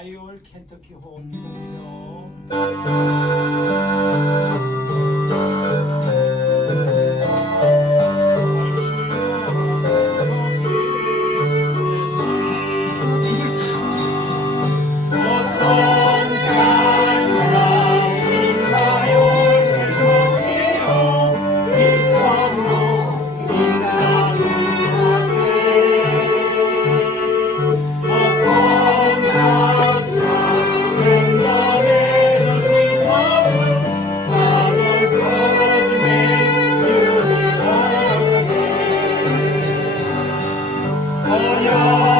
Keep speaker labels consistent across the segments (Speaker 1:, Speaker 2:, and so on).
Speaker 1: 바이올 켄터키 홈이군요. 아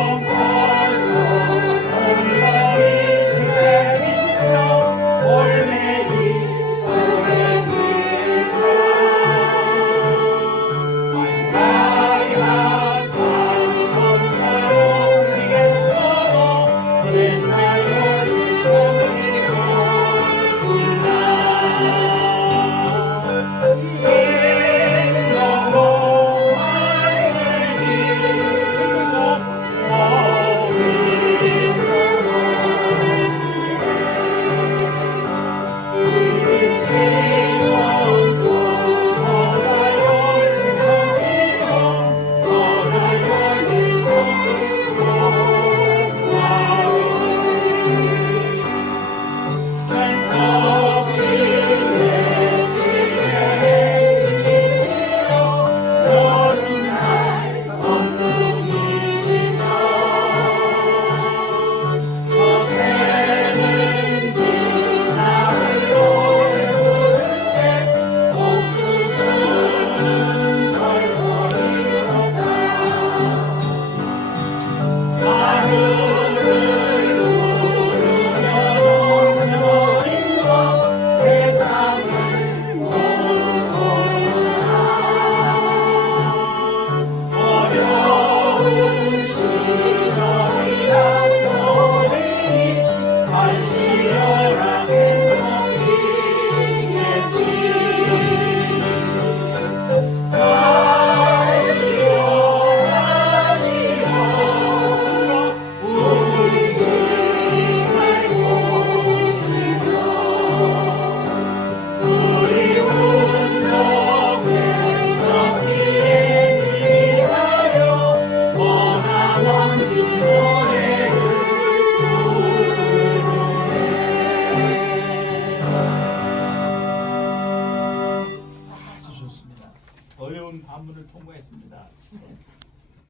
Speaker 2: 어려운 반문을 통과했습니다.